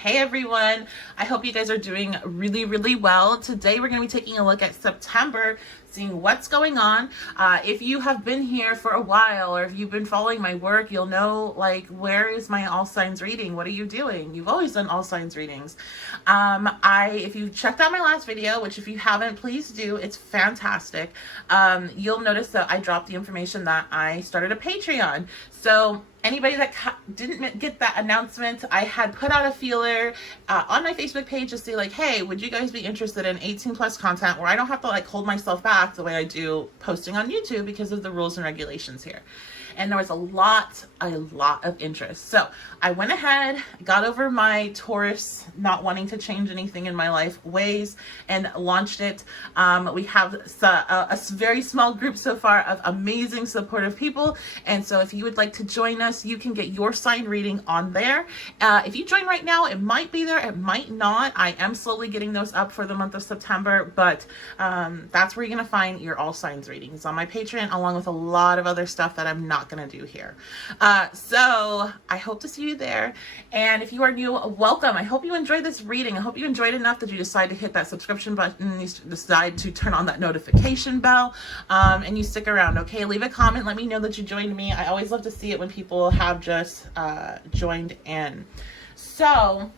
Hey everyone, I hope you guys are doing really well. Today we're going to be taking a look at September, seeing what's going on. If you have been here for a while or if you've been following my work, you'll know like, where is my all signs reading? What are you doing? You've always done all signs readings. If you checked out my last video, which if you haven't, please do, it's fantastic. You'll notice that I dropped the information that I started a Patreon. So anybody that didn't get that announcement, I had put out a feeler on my Facebook page to say like, hey, would you guys be interested in 18 plus content where I don't have to like hold myself back the way I do posting on YouTube because of the rules and regulations here. And there was a lot of interest. So I went ahead, got over my Taurus not wanting to change anything in my life ways and launched it. We have a very small group so far of amazing supportive people. And so if you would like to join us, you can get your sign reading on there. If you join right now, it might be there, it might not. I am slowly getting those up for the month of September, but that's where you're gonna find your all signs readings on my Patreon, along with a lot of other stuff that I'm not gonna do here. So I hope to see you there. And if you are new, welcome. I hope you enjoyed this reading. I hope you enjoyed enough that you decide to hit that subscription button, you decide to turn on that notification bell, and you stick around, okay? Leave a comment, let me know that you joined me. I always love to see it when people have just joined in. So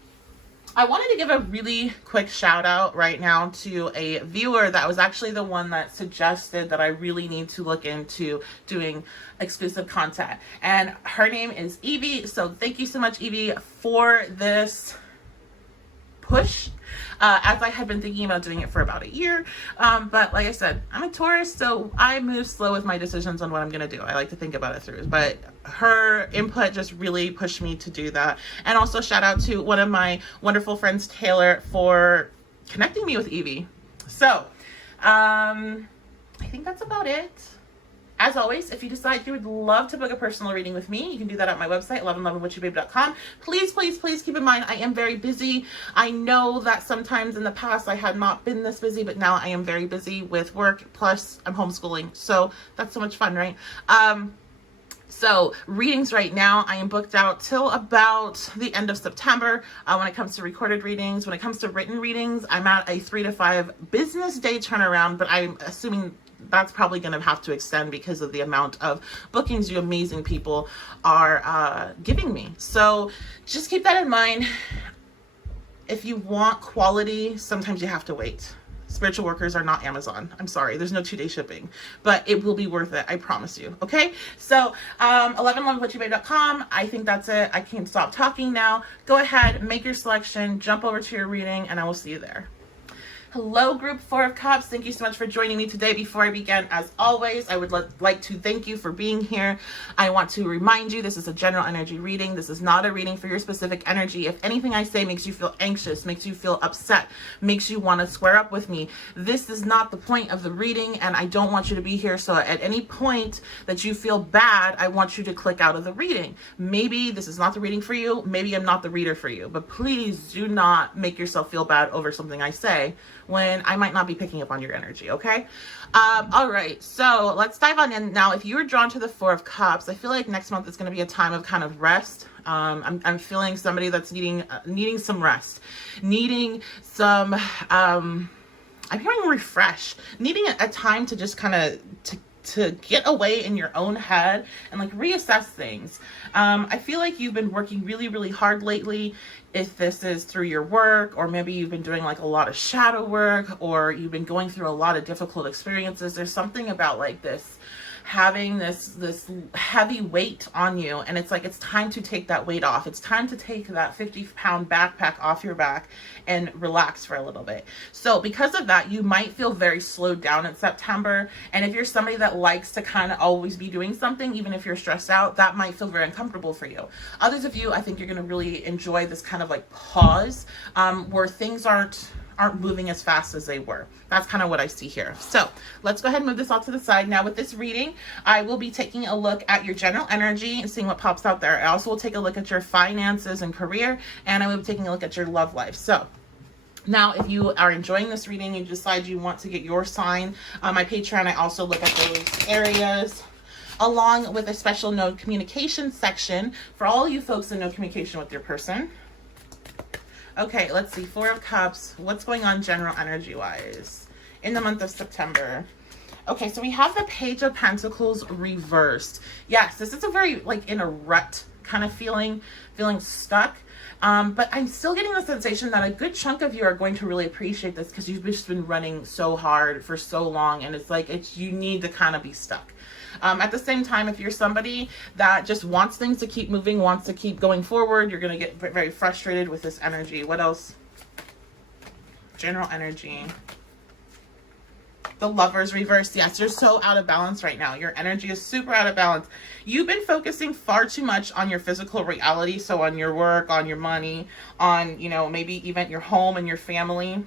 I wanted to give a really quick shout out right now to a viewer that was actually the one that suggested that I really need to look into doing exclusive content. And her name is Evie. So thank you so much, Evie, for this push. As I had been thinking about doing it for about a year. But like I said, I'm a Taurus, so I move slow with my decisions on what I'm going to do. I like to think about it through. But her input just really pushed me to do that. And also shout out to one of my wonderful friends, Taylor, for connecting me with Evie. So I think that's about it. As always, if you decide you would love to book a personal reading with me, you can do that at my website, 1111witchybabe.com. Please keep in mind, I am very busy. I know that sometimes in the past I had not been this busy, but now I am very busy with work, plus I'm homeschooling. So that's so much fun, right? So readings right now, I am booked out till about the end of September. When it comes to recorded readings, when it comes to written readings, I'm at a 3 to 5 business day turnaround, but I'm assuming that's probably going to have to extend because of the amount of bookings you amazing people are giving me. So just keep that in mind. If you want quality, sometimes you have to wait. Spiritual workers are not Amazon. I'm sorry, there's no 2-day shipping, but it will be worth it. I promise you. Okay. So 1111witchybabe.com. I think that's it. I can't stop talking now. Go ahead, make your selection, jump over to your reading, and I will see you there. Hello, group 4 of Cups. Thank you so much for joining me today. Before I begin, as always, I would like to thank you for being here. I want to remind you, this is a general energy reading. This is not a reading for your specific energy. If anything I say makes you feel anxious, makes you feel upset, makes you want to square up with me, this is not the point of the reading, and I don't want you to be here. So at any point that you feel bad, I want you to click out of the reading. Maybe this is not the reading for you. Maybe I'm not the reader for you. But please do not make yourself feel bad over something I say when I might not be picking up on your energy, okay? All right, so let's dive on in. Now, if you were drawn to the 4 of Cups, I feel like next month is going to be a time of kind of rest. I'm feeling somebody that's needing some rest, needing some, I'm hearing refresh, needing a time to just kind of, to get away in your own head and like reassess things. I feel like you've been working really hard lately. If this is through your work, or maybe you've been doing like a lot of shadow work, or you've been going through a lot of difficult experiences, there's something about like this having this heavy weight on you, and it's like it's time to take that weight off. It's time to take that 50-pound backpack off your back and relax for a little bit. So because of that, you might feel very slowed down in September. And if you're somebody that likes to kind of always be doing something, even if you're stressed out, that might feel very uncomfortable for you. Others of you, I think you're going to really enjoy this kind of like pause, where things aren't moving as fast as they were. That's kind of what I see here. So let's go ahead and move this all to the side. Now with this reading, I will be taking a look at your general energy and seeing what pops out there. I also will take a look at your finances and career, and I will be taking a look at your love life. So now, if you are enjoying this reading, you decide you want to get your sign on my Patreon, I also look at those areas, along with a special no communication section for all you folks that know communication with your person. Okay, let's see. Four of Cups. What's going on general energy-wise in the month of September? Okay, so we have the Page of Pentacles reversed. Yes, this is a very, like, in a rut kind of feeling stuck. But I'm still getting the sensation that a good chunk of you are going to really appreciate this because you've just been running so hard for so long, and it's like you need to kind of be stuck. At the same time, if you're somebody that just wants things to keep moving, wants to keep going forward, you're going to get very frustrated with this energy. What else? General energy. The Lovers reversed. Yes, you're so out of balance right now. Your energy is super out of balance. You've been focusing far too much on your physical reality. So on your work, on your money, on, you know, maybe even your home and your family.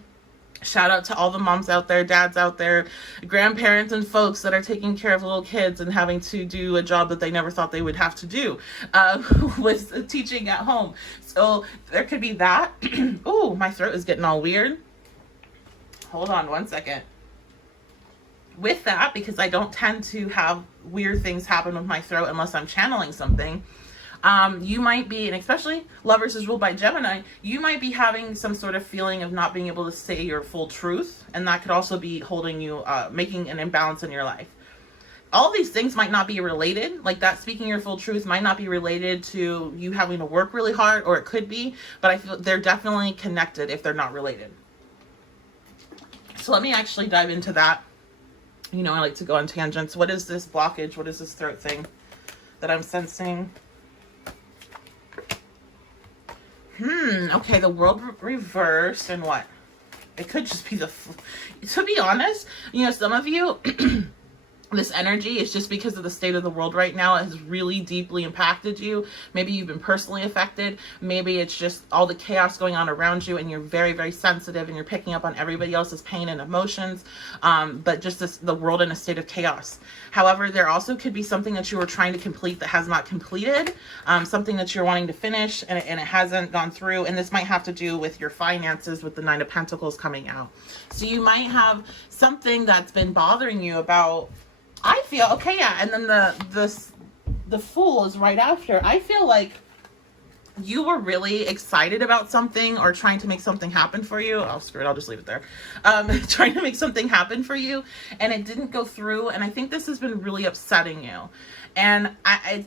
Shout out to all the moms out there, dads out there, grandparents and folks that are taking care of little kids and having to do a job that they never thought they would have to do with teaching at home. So there could be that. Ooh, my throat is getting all weird. Hold on one second. With that, because I don't tend to have weird things happen with my throat unless I'm channeling something, you might be, and especially Lovers is ruled by Gemini, you might be having some sort of feeling of not being able to say your full truth, and that could also be holding you, making an imbalance in your life. All these things might not be related, like that speaking your full truth might not be related to you having to work really hard, or it could be, but I feel they're definitely connected if they're not related. So let me actually dive into that. You know, I like to go on tangents. What is this blockage? What is this throat thing that I'm sensing? Okay, the World reversed, and what? It could just be to be honest, you know, some of you, this energy is just because of the state of the world right now. It has really deeply impacted you. Maybe you've been personally affected. Maybe it's just all the chaos going on around you and you're very, very sensitive and you're picking up on everybody else's pain and emotions. But just the world in a state of chaos. However, there also could be something that you were trying to complete that has not completed. Something that you're wanting to finish and it hasn't gone through. And this might have to do with your finances with the Nine of Pentacles coming out. So you might have something that's been bothering you about, I feel, okay, yeah, and then the Fool is right after. I feel like you were really excited about something or trying to make something happen for you. Oh, screw it, I'll just leave it there. Trying to make something happen for you, and it didn't go through, and I think this has been really upsetting you. And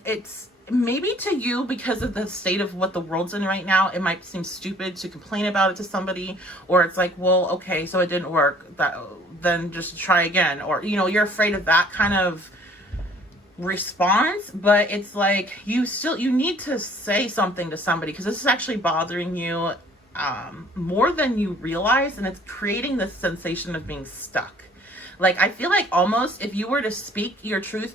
it's maybe to you, because of the state of what the world's in right now, it might seem stupid to complain about it to somebody, or it's like, well, okay, so it didn't work, then just try again, or, you know, you're afraid of that kind of response. But it's like you need to say something to somebody, because this is actually bothering you more than you realize, and it's creating this sensation of being stuck. Like, I feel like almost if you were to speak your truth,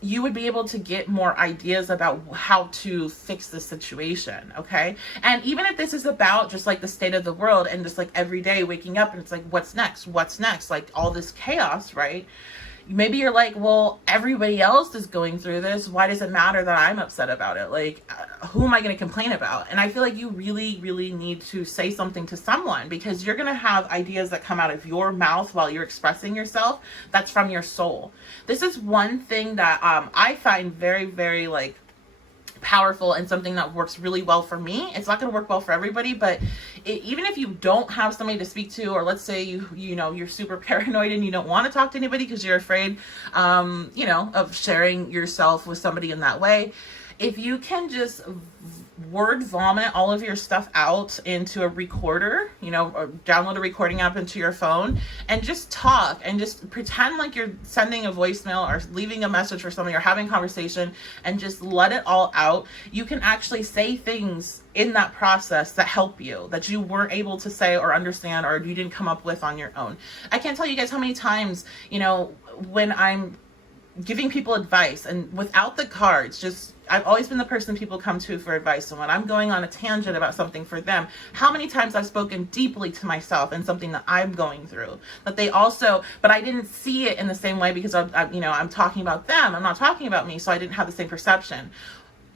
you would be able to get more ideas about how to fix the situation, okay? And even if this is about just like the state of the world and just like every day waking up and it's like, what's next? What's next? Like all this chaos, right? Maybe you're like, well, everybody else is going through this. Why does it matter that I'm upset about it? Like, who am I going to complain about? And I feel like you really, really need to say something to someone, because you're going to have ideas that come out of your mouth while you're expressing yourself. That's from your soul. This is one thing that I find very, very like powerful and something that works really well for me. It's not going to work well for everybody, but even if you don't have somebody to speak to, or let's say you know you're super paranoid and you don't want to talk to anybody because you're afraid you know, of sharing yourself with somebody in that way, if you can just word vomit all of your stuff out into a recorder, you know, or download a recording app into your phone and just talk and just pretend like you're sending a voicemail or leaving a message for somebody or having a conversation, and just let it all out. You can actually say things in that process that help you, that you weren't able to say or understand, or you didn't come up with on your own. I can't tell you guys how many times, you know, when I'm giving people advice and without the cards, just I've always been the person people come to for advice. And when I'm going on a tangent about something for them, how many times I've spoken deeply to myself and something that I'm going through, that they also, but I didn't see it in the same way because I'm talking about them. I'm not talking about me. So I didn't have the same perception.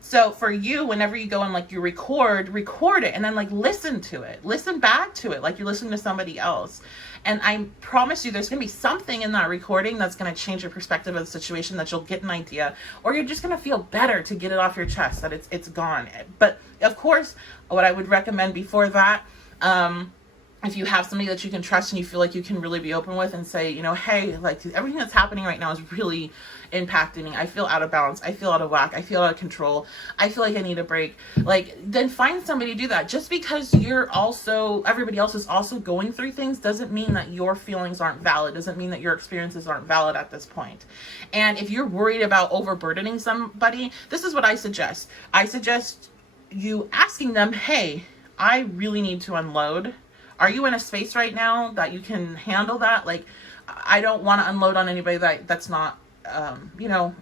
So for you, whenever you go and like you record it, and then like listen to it, listen back to it like you're listening to somebody else. And I promise you there's going to be something in that recording that's going to change your perspective of the situation, that you'll get an idea, or you're just going to feel better to get it off your chest, that it's gone. But of course, what I would recommend before that, if you have somebody that you can trust and you feel like you can really be open with and say, you know, hey, like everything that's happening right now is really impacting me. I feel out of balance. I feel out of whack. I feel out of control. I feel like I need a break. Like, then find somebody to do that. Just because everybody else is also going through things doesn't mean that your feelings aren't valid. Doesn't mean that your experiences aren't valid at this point. And if you're worried about overburdening somebody, this is what I suggest. I suggest you asking them, hey, I really need to unload. Are you in a space right now that you can handle that? Like, I don't want to unload on anybody that's not,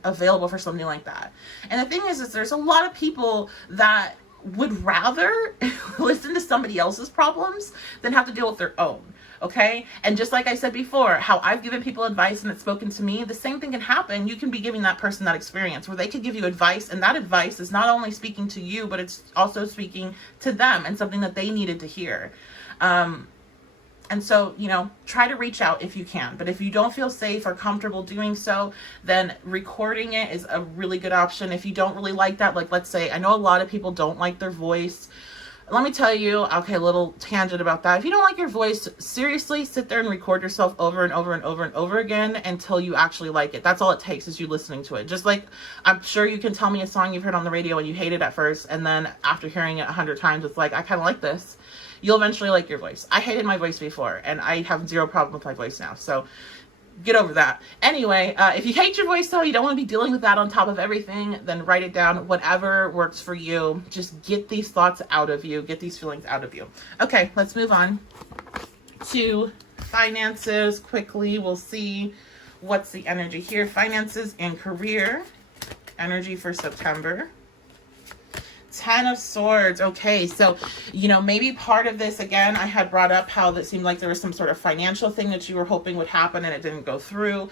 available for something like that. And the thing is there's a lot of people that would rather listen to somebody else's problems than have to deal with their own. Okay. And just like I said before, how I've given people advice and it's spoken to me, the same thing can happen. You can be giving that person that experience where they could give you advice, and that advice is not only speaking to you, but it's also speaking to them and something that they needed to hear. And so, try to reach out if you can. But if you don't feel safe or comfortable doing so, then recording it is a really good option. If you don't really like that, like let's say, I know a lot of people don't like their voice. Let me tell you, okay, a little tangent about that. If you don't like your voice, seriously, sit there and record yourself over and over and over and over again until you actually like it. That's all it takes, is you listening to it. Just like I'm sure you can tell me a song you've heard on the radio and you hate it at first, and then after hearing it 100 times, it's like, I kind of like this. You'll eventually like your voice. I hated my voice before, and I have zero problem with my voice now. So get over that. Anyway, if you hate your voice though, you don't want to be dealing with that on top of everything, then write it down. Whatever works for you. Just get these thoughts out of you. Get these feelings out of you. Okay, let's move on to finances quickly. We'll see what's the energy here. Finances and career. Energy for September. 10 of Swords. Okay, so, maybe part of this, again, I had brought up how it seemed like there was some sort of financial thing that you were hoping would happen and it didn't go through.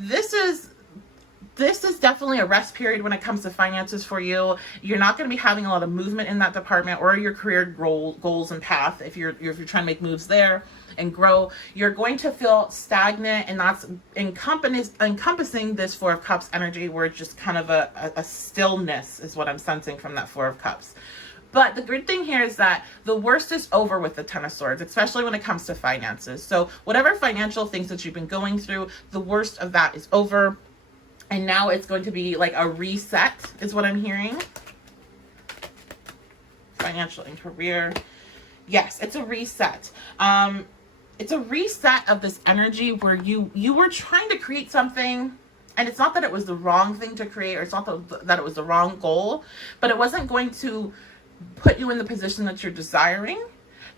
This is definitely a rest period when it comes to finances for you. You're not going to be having a lot of movement in that department or your career goals and path. If you're trying to make moves there and grow, you're going to feel stagnant, and that's encompassing this Four of Cups energy, where it's just kind of a stillness is what I'm sensing from that Four of Cups. But the good thing here is that the worst is over with the Ten of Swords, especially when it comes to finances. So whatever financial things that you've been going through, the worst of that is over. And now it's going to be like a reset is what I'm hearing. Financial and career. Yes, it's a reset. It's a reset of this energy where you were trying to create something, and it's not that it was the wrong thing to create, or it's not that it was the wrong goal, but it wasn't going to put you in the position that you're desiring.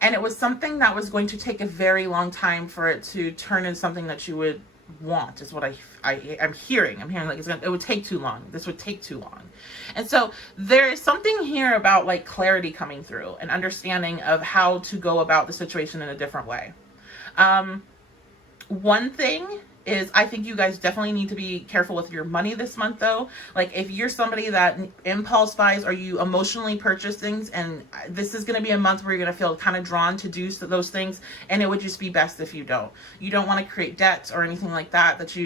And it was something that was going to take a very long time for it to turn into something that you would want, is what I'm hearing. I'm hearing like it would take too long. This would take too long. And so there is something here about like clarity coming through, and understanding of how to go about the situation in a different way. One thing is, I think you guys definitely need to be careful with your money this month though. Like if you're somebody that impulse buys, or you emotionally purchase things, and this is going to be a month where you're going to feel kind of drawn to do those things, and it would just be best if you don't want to create debts or anything like that, as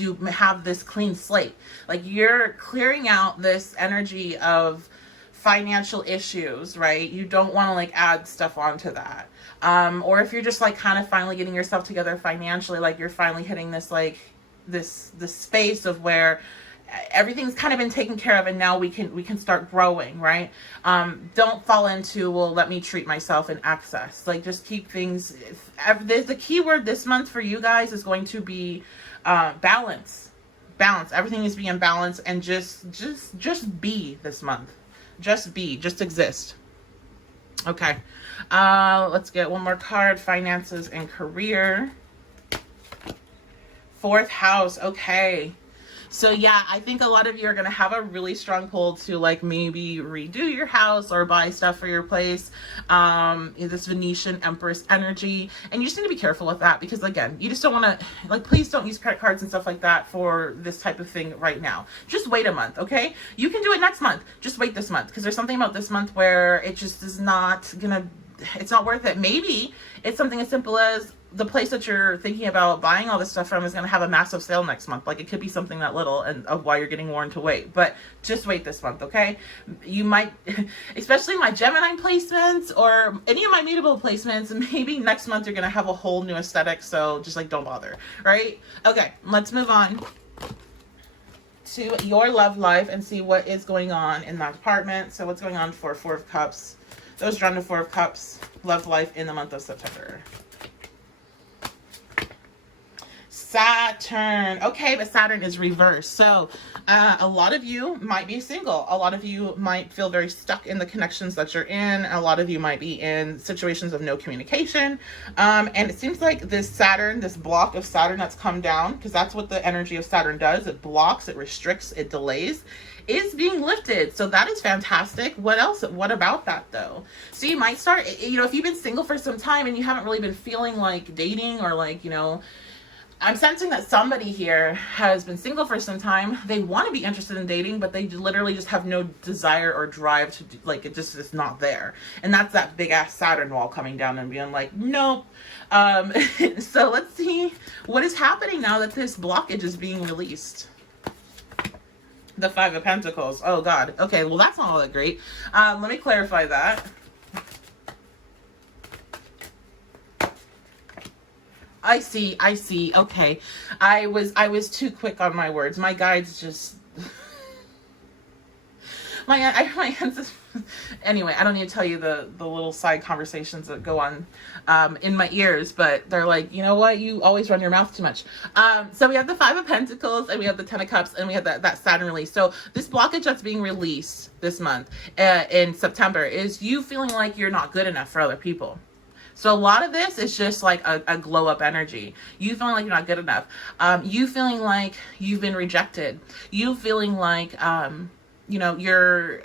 you have this clean slate. Like you're clearing out this energy of financial issues, right? You don't want to like add stuff onto that. Or if you're just like kind of finally getting yourself together financially, like you're finally hitting this like this space of where everything's kind of been taken care of, and now we can start growing, right? Don't fall into, well, let me treat myself in excess. Like just keep things. The key word this month for you guys is going to be balance. Balance. Everything needs to be in balance, and just be this month. Just be. Just exist. Okay. Let's get one more card. Finances and career. Fourth house. Okay. So yeah, I think a lot of you are going to have a really strong pull to like maybe redo your house or buy stuff for your place. This Venetian Empress energy, and you just need to be careful with that, because again, you just don't want to, like, please don't use credit cards and stuff like that for this type of thing right now. Just wait a month, okay? You can do it next month. Just wait this month, because there's something about this month where it just is not gonna, it's not worth it. Maybe it's something as simple as the place that you're thinking about buying all this stuff from is going to have a massive sale next month. Like, it could be something that little, and of why you're getting warned to wait. But just wait this month, okay? You might, especially my Gemini placements or any of my mutable placements, maybe next month you're going to have a whole new aesthetic. So just like, don't bother, right? Okay, let's move on to your love life and see what is going on in that department. So what's going on for Four of Cups? Those drawn to Four of Cups, love life in the month of September. Saturn. Okay, but Saturn is reversed. So a lot of you might be single. A lot of you might feel very stuck in the connections that you're in. A lot of you might be in situations of no communication. And it seems like this Saturn, this block of Saturn that's come down, because that's what the energy of Saturn does. It blocks, it restricts, it delays, is being lifted. So that is fantastic. What else? What about that though? So you might start, if you've been single for some time and you haven't really been feeling like dating, or like, I'm sensing that somebody here has been single for some time. They want to be interested in dating, but they literally just have no desire or drive to do, like, it just is not there. And that's that big ass Saturn wall coming down and being like, nope. So let's see what is happening now that this blockage is being released. The Five of Pentacles. Oh God. Okay, well, that's not all that great. Let me clarify that. I see. Okay. I was too quick on my words. My guides just my hands. Anyway, I don't need to tell you the little side conversations that go on in my ears, but they're like, you know what? You always run your mouth too much. So we have the Five of Pentacles, and we have the Ten of Cups, and we have that Saturn release. So this blockage that's being released this month in September is you feeling like you're not good enough for other people. So a lot of this is just like a glow up energy. You feeling like you're not good enough. You feeling like you've been rejected. You feeling like, you're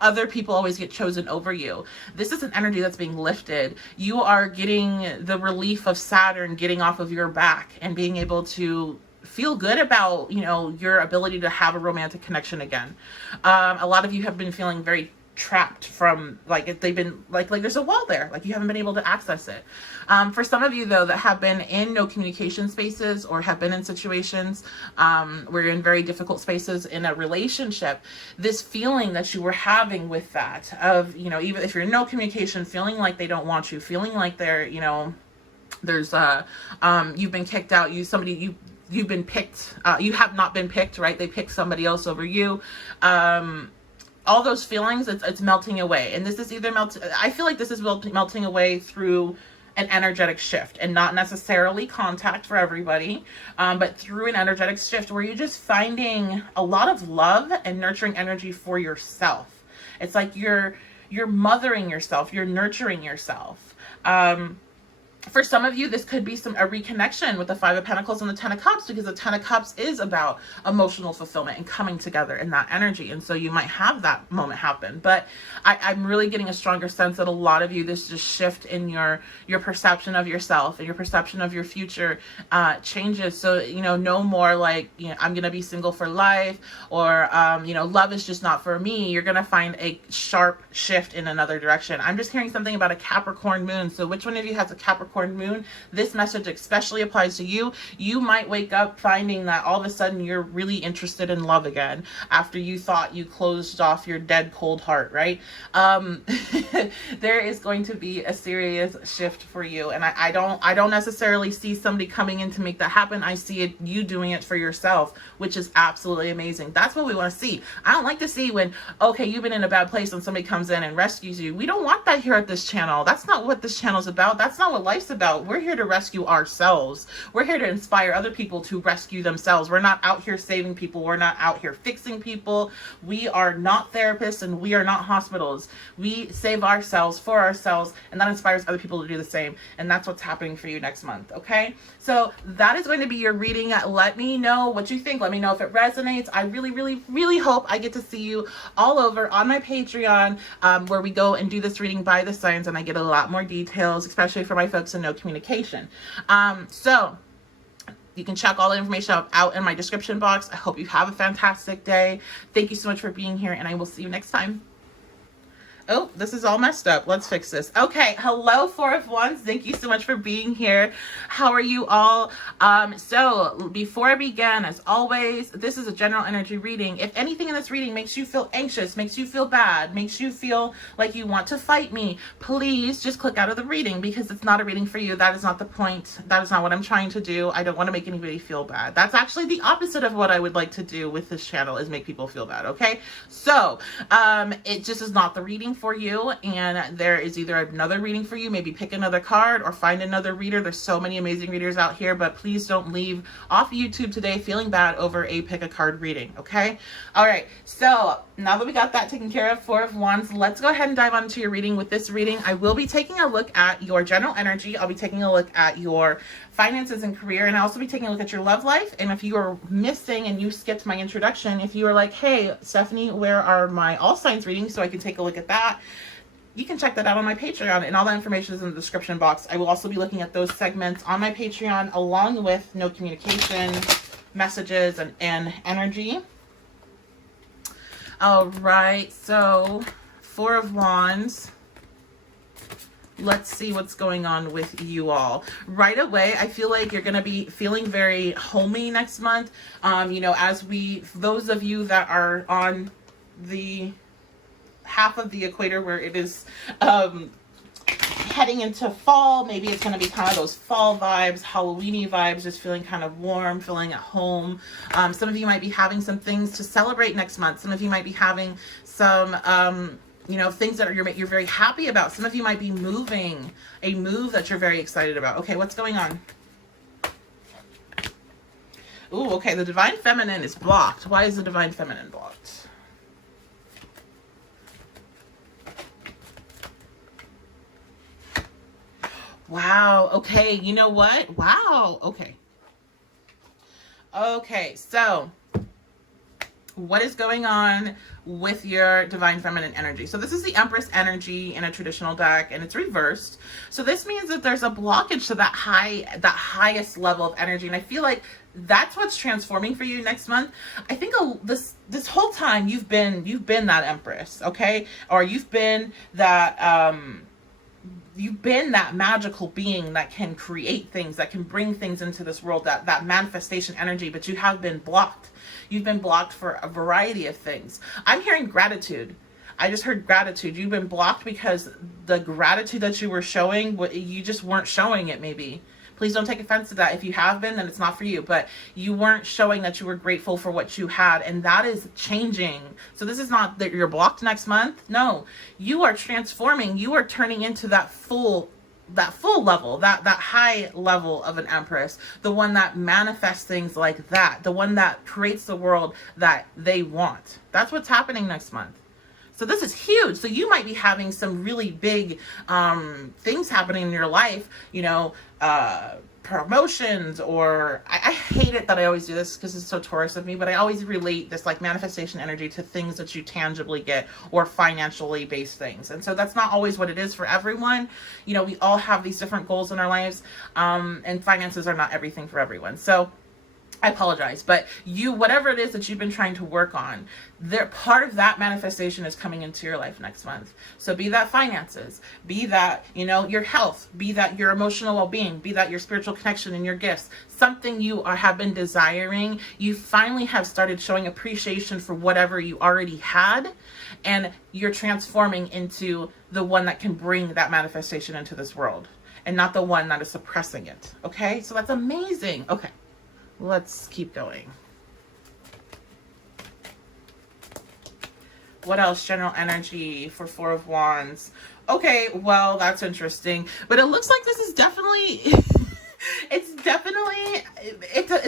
other people always get chosen over you. This is an energy that's being lifted. You are getting the relief of Saturn getting off of your back and being able to feel good about, your ability to have a romantic connection again. A lot of you have been feeling very trapped from, like, they've been like there's a wall there, like you haven't been able to access it. For some of you though that have been in no communication spaces, or have been in situations where you're in very difficult spaces in a relationship, this feeling that you were having with that of, even if you're in no communication, feeling like they don't want you, feeling like they're, there's you've been kicked out, you've been picked, you have not been picked, right? They picked somebody else over you. All those feelings, it's melting away. And this is either I feel like this is melting away through an energetic shift, and not necessarily contact for everybody, but through an energetic shift where you're just finding a lot of love and nurturing energy for yourself. It's like you're mothering yourself, you're nurturing yourself. For some of you, this could be a reconnection with the Five of Pentacles and the Ten of Cups, because the Ten of Cups is about emotional fulfillment and coming together in that energy. And so you might have that moment happen. But I'm really getting a stronger sense that a lot of you, this just shift in your perception of yourself and your perception of your future changes. So, no more like, I'm going to be single for life, or, love is just not for me. You're going to find a sharp shift in another direction. I'm just hearing something about a Capricorn moon. So which one of you has a Capricorn moon? This message especially applies to you. You might wake up finding that all of a sudden you're really interested in love again after you thought you closed off your dead cold heart, right? There is going to be a serious shift for you, and I don't necessarily see somebody coming in to make that happen. I see it, you doing it for yourself, which is absolutely amazing. That's what we want to see. I don't like to see when, okay, you've been in a bad place and somebody comes in and rescues you. We don't want that here at this channel. That's not what this channel is about. That's not what life's life's about. We're here to rescue ourselves. We're here to inspire other people to rescue themselves. We're not out here saving people. We're not out here fixing people. We are not therapists and we are not hospitals. We save ourselves for ourselves, and that inspires other people to do the same. And that's what's happening for you next month. Okay, so that is going to be your reading. Let me know what you think. Let me know if it resonates. I really hope I get to see you all over on my Patreon, where we go and do this reading by the signs, and I get a lot more details, especially for my folks in No Communication. So you can check all the information out in my description box. I hope you have a fantastic day. Thank you so much for being here, and I will see you next time. Oh, this is all messed up. Let's fix this. Okay. Hello, Four of Wands. Thank you so much for being here. How are you all? So before I begin, as always, this is a general energy reading. If anything in this reading makes you feel anxious, makes you feel bad, makes you feel like you want to fight me, please just click out of the reading, because it's not a reading for you. That is not the point. That is not what I'm trying to do. I don't want to make anybody feel bad. That's actually the opposite of what I would like to do with this channel, is make people feel bad. Okay. So, it just is not the reading for you, and there is either another reading for you. Maybe pick another card or find another reader. There's so many amazing readers out here, but please don't leave off YouTube today feeling bad over a pick a card reading. Okay. All right. So now that we got that taken care of, Four of Wands, let's go ahead and dive onto your reading. With this reading, I will be taking a look at your general energy. I'll be taking a look at your finances and career, and I'll also be taking a look at your love life. And if you are missing and you skipped my introduction, if you are like, hey, Stephanie, where are my all signs readings so I can take a look at that, you can check that out on my Patreon, and all that information is in the description box. I will also be looking at those segments on my Patreon, along with No Communication, messages, and energy. All right, so Four of Wands. Let's see what's going on with you all. Right away, I feel like you're going to be feeling very homey next month. As those of you that are on the half of the equator where it is heading into fall, maybe it's going to be kind of those fall vibes, Halloween-y vibes, just feeling kind of warm, feeling at home. Some of you might be having some things to celebrate next month. Some of you might be having some things that you're very happy about. Some of you might be moving, a move that you're very excited about. Okay, what's going on? Ooh, okay, the Divine Feminine is blocked. Why is the Divine Feminine blocked? Wow, okay, you know what? Wow, okay. Okay, so what is going on with your Divine Feminine energy? So this is the Empress energy in a traditional deck, and it's reversed. So this means that there's a blockage to that highest level of energy, and I feel like that's what's transforming for you next month. I think this whole time you've been that Empress, okay, or you've been that magical being that can create things, that can bring things into this world, that manifestation energy, but you have been blocked. You've been blocked for a variety of things. I'm hearing gratitude. I just heard gratitude. You've been blocked because the gratitude that you were showing, you just weren't showing it maybe. Please don't take offense to that. If you have been, then it's not for you. But you weren't showing that you were grateful for what you had, and that is changing. So this is not that you're blocked next month. No, you are transforming. You are turning into that full level, that high level of an Empress, the one that manifests things like that, the one that creates the world that they want. That's what's happening next month. So this is huge. So you might be having some really big things happening in your life, promotions, or I hate it that I always do this because it's so Taurus of me, but I always relate this like manifestation energy to things that you tangibly get or financially based things. And so that's not always what it is for everyone. We all have these different goals in our lives, and finances are not everything for everyone. So I apologize, but whatever it is that you've been trying to work on, part of that manifestation is coming into your life next month. So be that finances, be that, your health, be that your emotional well-being, be that your spiritual connection and your gifts, something you have been desiring. You finally have started showing appreciation for whatever you already had, and you're transforming into the one that can bring that manifestation into this world, and not the one that is suppressing it. Okay, so that's amazing. Okay. Let's keep going. What else? General energy for Four of Wands. Okay, well, that's interesting. But it looks like this is definitely it's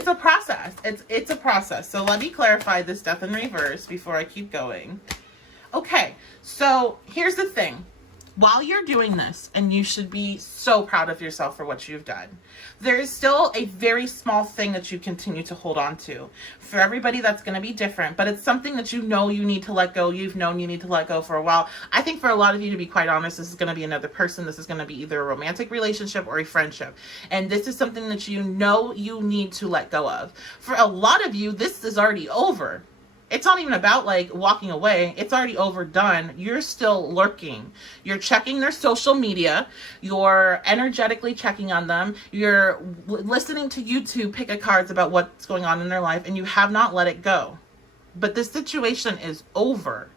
a process. It's a process. So let me clarify this death in reverse before I keep going. Okay, so here's the thing. While you're doing this, and you should be so proud of yourself for what you've done, there is still a very small thing that you continue to hold on to. For everybody, that's going to be different, but it's something that you know you need to let go. You've known you need to let go for a while. I think for a lot of you, to be quite honest, this is going to be another person. This is going to be either a romantic relationship or a friendship. And this is something that you know you need to let go of. For a lot of you, this is already over. It's not even about like walking away. It's already overdone. You're still lurking. You're checking their social media. You're energetically checking on them. You're listening to YouTube pick a cards about what's going on in their life, and you have not let it go. But this situation is over.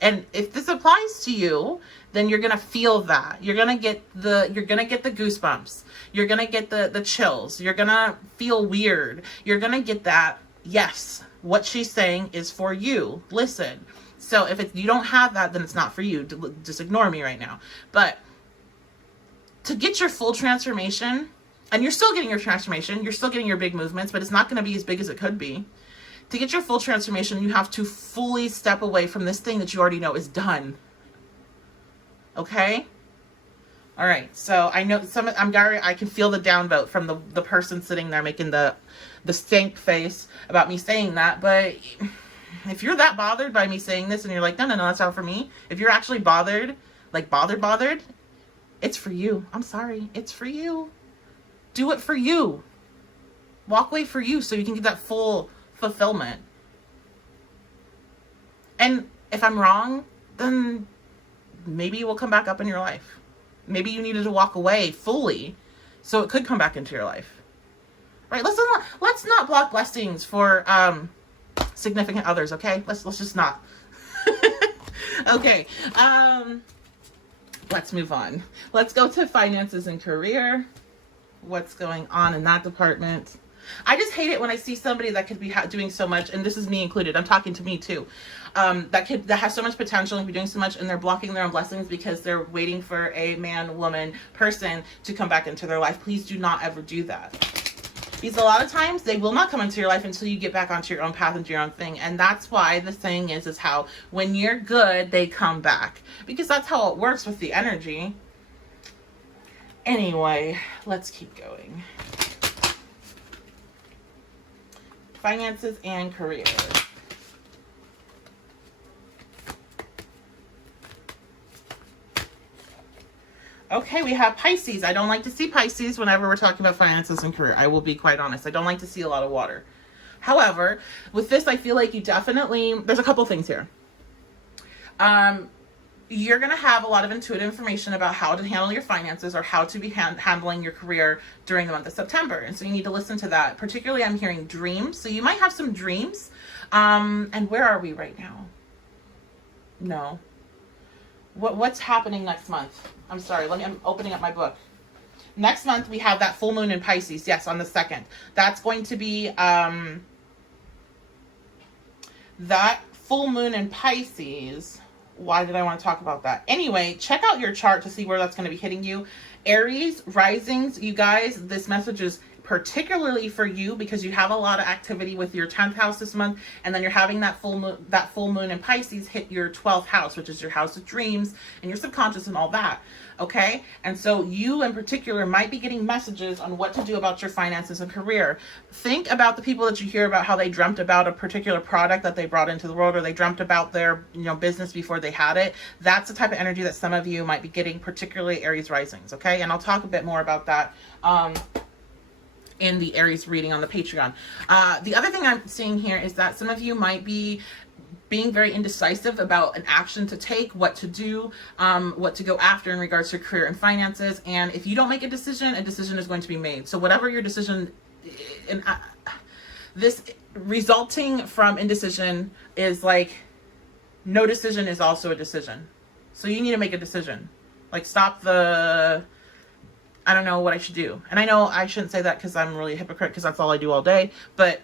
And if this applies to you, then you're going to feel that. You're going to get the goosebumps. You're going to get the chills. You're going to feel weird. You're going to get that. Yes. What she's saying is for you. Listen. So if you don't have that, then it's not for you. Just ignore me right now. But to get your full transformation, and you're still getting your transformation, you're still getting your big movements, but it's not going to be as big as it could be. To get your full transformation, you have to fully step away from this thing that you already know is done. Okay? All right. So I know I can feel the downvote from the person sitting there making the stank face about me saying that. But if you're that bothered by me saying this and you're like, no, that's not for me. If you're actually bothered, like bothered, it's for you. I'm sorry. It's for you. Do it for you. Walk away for you so you can get that full fulfillment. And if I'm wrong, then maybe it will come back up in your life. Maybe you needed to walk away fully so it could come back into your life. Right? Let's not block blessings for significant others, okay? Let's just not. Okay. Let's move on. Let's go to finances and career. What's going on in that department? I just hate it when I see somebody that could be doing so much, and this is me included. I'm talking to me too. That has so much potential and be doing so much, and they're blocking their own blessings because they're waiting for a man, woman, person to come back into their life. Please do not ever do that. Because a lot of times they will not come into your life until you get back onto your own path and do your own thing. And that's why the saying is how when you're good, they come back. Because that's how it works with the energy. Anyway, let's keep going. Finances and career. Okay, we have Pisces. I don't like to see Pisces whenever we're talking about finances and career. I will be quite honest. I don't like to see a lot of water. However, with this, I feel like you definitely, there's a couple things here. You're going to have a lot of intuitive information about how to handle your finances or how to be handling your career during the month of September. And so you need to listen to that. Particularly, I'm hearing dreams. So you might have some dreams. And where are we right now? No. What's happening next month? I'm sorry. I'm opening up my book. Next month, we have that full moon in Pisces. Yes, on the 2nd. That's going to be that full moon in Pisces. Why did I want to talk about that? Anyway, check out your chart to see where that's going to be hitting you. Aries, risings, you guys, this message is particularly for you because you have a lot of activity with your 10th house this month, and then you're having that full moon in Pisces hit your 12th house, which is your house of dreams and your subconscious and all that. Okay? And so you in particular might be getting messages on what to do about your finances and career. Think about the people that you hear about how they dreamt about a particular product that they brought into the world, or they dreamt about their business before they had it. That's the type of energy that some of you might be getting, particularly Aries risings. Okay? And I'll talk a bit more about that in the Aries reading on the Patreon. The other thing I'm seeing here is that some of you might be being very indecisive about an action to take, what to do, what to go after in regards to career and finances. And if you don't make a decision is going to be made. So whatever your decision, this resulting from indecision is like no decision is also a decision. So you need to make a decision. Like stop the I don't know what I should do. And I know I shouldn't say that because I'm really a hypocrite because that's all I do all day. But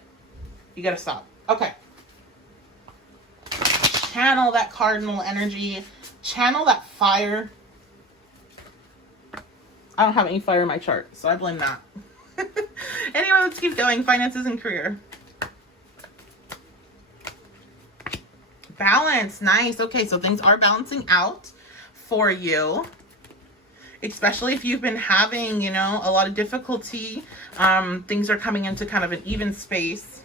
you got to stop. Okay. channel that cardinal energy, channel that fire. I don't have any fire in my chart, so I blame that. Anyway, let's keep going. Finances and career. Balance. Nice. Okay, so things are balancing out for you, especially if you've been having, you know, a lot of difficulty. Things are coming into kind of an even space.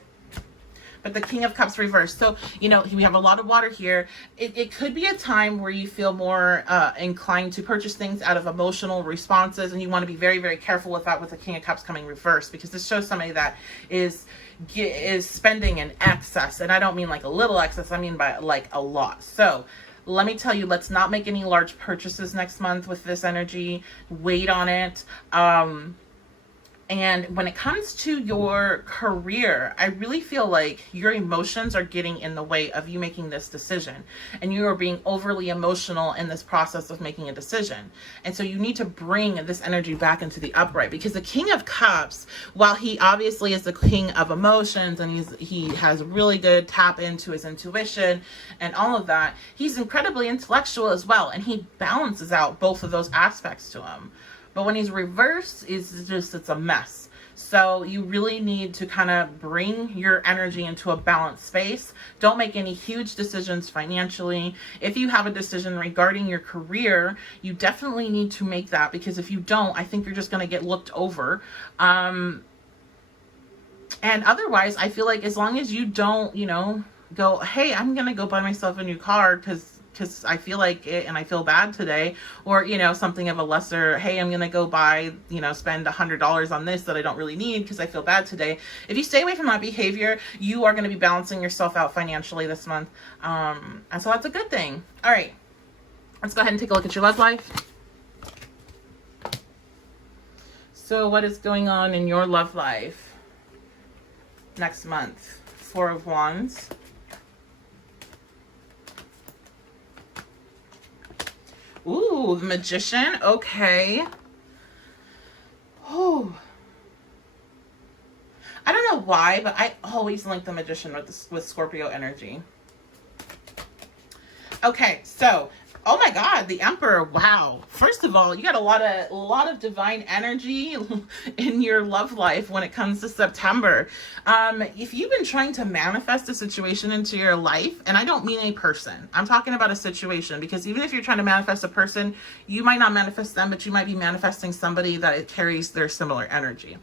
But the King of Cups reversed. So, you know, we have a lot of water here. It could be a time where you feel more inclined to purchase things out of emotional responses, and you want to be very, very careful with that with the King of Cups coming reversed, because this shows somebody that is spending in excess. And I don't mean like a little excess, I mean by like a lot. So let me tell you, let's not make any large purchases next month with this energy. Wait on it. And when it comes to your career, I really feel like your emotions are getting in the way of you making this decision. And you are being overly emotional in this process of making a decision. And so you need to bring this energy back into the upright, because the King of Cups, while he obviously is the king of emotions and he has really good tap into his intuition and all of that, he's incredibly intellectual as well. And he balances out both of those aspects to him. But when he's reversed, it's a mess. So you really need to kind of bring your energy into a balanced space. Don't make any huge decisions financially. If you have a decision regarding your career, you definitely need to make that, because if you don't, I think you're just going to get looked over. And otherwise, I feel like as long as you don't, you know, go, hey, I'm going to go buy myself a new car because I feel like it and I feel bad today, or, you know, something of a lesser, hey, I'm going to go buy, you know, spend $100 on this that I don't really need because I feel bad today. If you stay away from that behavior, you are going to be balancing yourself out financially this month. And so that's a good thing. All right, let's go ahead and take a look at your love life. So what is going on in your love life next month? Four of Wands. Ooh, the Magician. Okay. Oh. I don't know why, but I always link the Magician with Scorpio energy. Okay, so, oh my God, the Emperor. Wow. First of all, you got a lot of divine energy in your love life when it comes to September. If you've been trying to manifest a situation into your life, and I don't mean a person, I'm talking about a situation, because even if you're trying to manifest a person, you might not manifest them, but you might be manifesting somebody that carries their similar energy.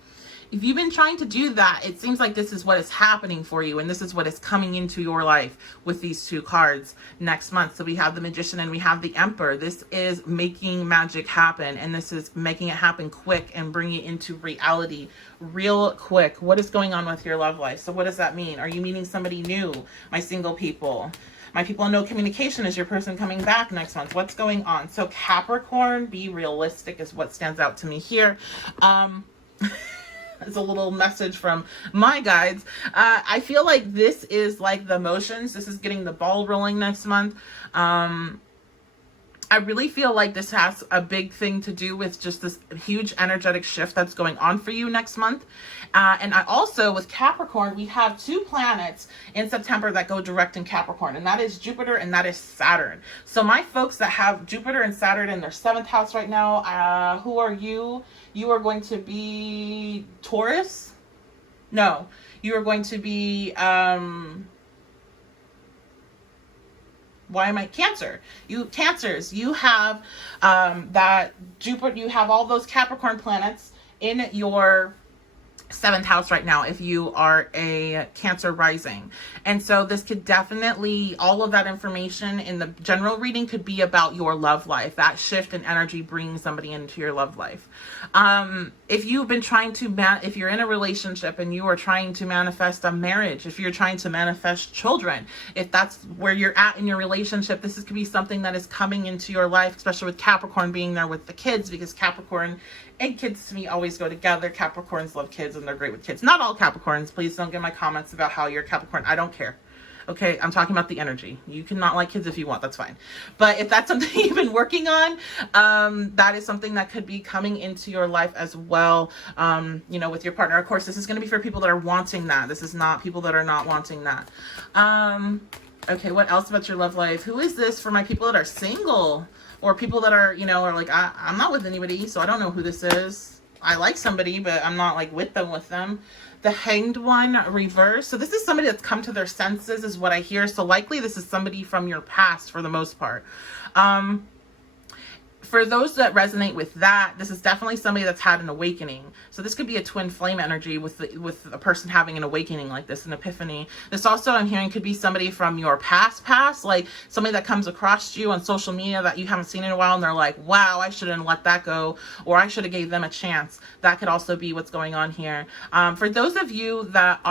If you've been trying to do that, it seems like this is what is happening for you, and this is what is coming into your life with these two cards next month. So we have the Magician and we have the Emperor. This is making magic happen, and this is making it happen quick and bringing it into reality real quick. What is going on with your love life? So what does that mean? Are you meeting somebody new, my single people? My people in no communication, is your person coming back next month? What's going on? So Capricorn, be realistic is what stands out to me here. It's a little message from my guides. I feel like this is like the motions. This is getting the ball rolling next month. I really feel like this has a big thing to do with just this huge energetic shift that's going on for you next month. And I also, with Capricorn, we have two planets in September that go direct in Capricorn, and that is Jupiter and that is Saturn. So my folks that have Jupiter and Saturn in their 7th house right now, who are you? You are going to be Taurus? No, you are going to be... why am I Cancer? You Cancers, you have that Jupiter, you have all those Capricorn planets in your 7th house right now if you are a Cancer rising. And so this could definitely, all of that information in the general reading could be about your love life. That shift in energy brings somebody into your love life. If you've been trying to, if you're in a relationship and you are trying to manifest a marriage, if you're trying to manifest children, if that's where you're at in your relationship, this could be something that is coming into your life, especially with Capricorn being there with the kids, because Capricorn and kids to me always go together. Capricorns love kids and they're great with kids. Not all Capricorns. Please don't get my comments about how you're Capricorn. I don't care. Okay, I'm talking about the energy. You can not like kids if you want, that's fine. But if that's something you've been working on, that is something that could be coming into your life as well, you know, with your partner. Of course, this is going to be for people that are wanting that. This is not people that are not wanting that. Okay, what else about your love life? Who is this for my people that are single? Or people that are, are like, I'm not with anybody, so I don't know who this is. I like somebody, but I'm not like with them. The Hanged One reverse. So this is somebody that's come to their senses is what I hear. So likely this is somebody from your past for the most part. For those that resonate with that, this is definitely somebody that's had an awakening. So this could be a twin flame energy with a person having an awakening like this, an epiphany. This also, I'm hearing, could be somebody from your past, like somebody that comes across you on social media that you haven't seen in a while, and they're like, wow, I shouldn't let that go, or I should have gave them a chance. That could also be what's going on here. For those of you that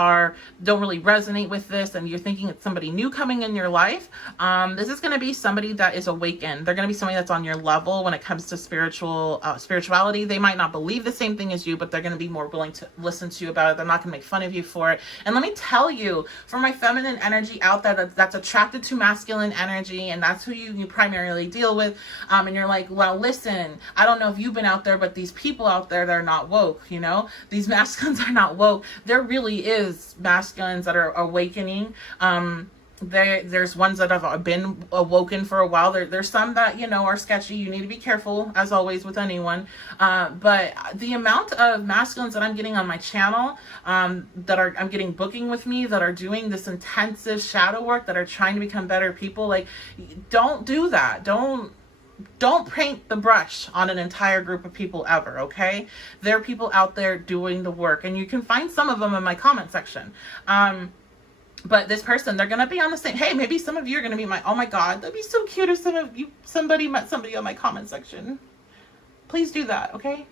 don't really resonate with this and you're thinking it's somebody new coming in your life, this is going to be somebody that is awakened. They're going to be somebody that's on your level when it comes to spirituality. They might not believe the same thing as you, but they're going to be more willing to listen to you about it. They're not going to make fun of you for it. And let me tell you, for my feminine energy out there that's attracted to masculine energy, and that's who you primarily deal with, and you're like, well, listen, I don't know if you've been out there, but these people out there, they're not woke, these masculines are not woke. There really is masculines that are awakening. There's ones that have been awoken for a while. There's some that, are sketchy. You need to be careful, as always, with anyone. But the amount of masculines that I'm getting on my channel, I'm getting booking with me, that are doing this intensive shadow work, that are trying to become better people. Like, don't do that. Don't paint the brush on an entire group of people ever, okay? There are people out there doing the work, and you can find some of them in my comment section. But this person, they're going to be on the same, hey, maybe some of you are going to be oh my God, that'd be so cute if somebody met somebody on my comment section. Please do that, okay?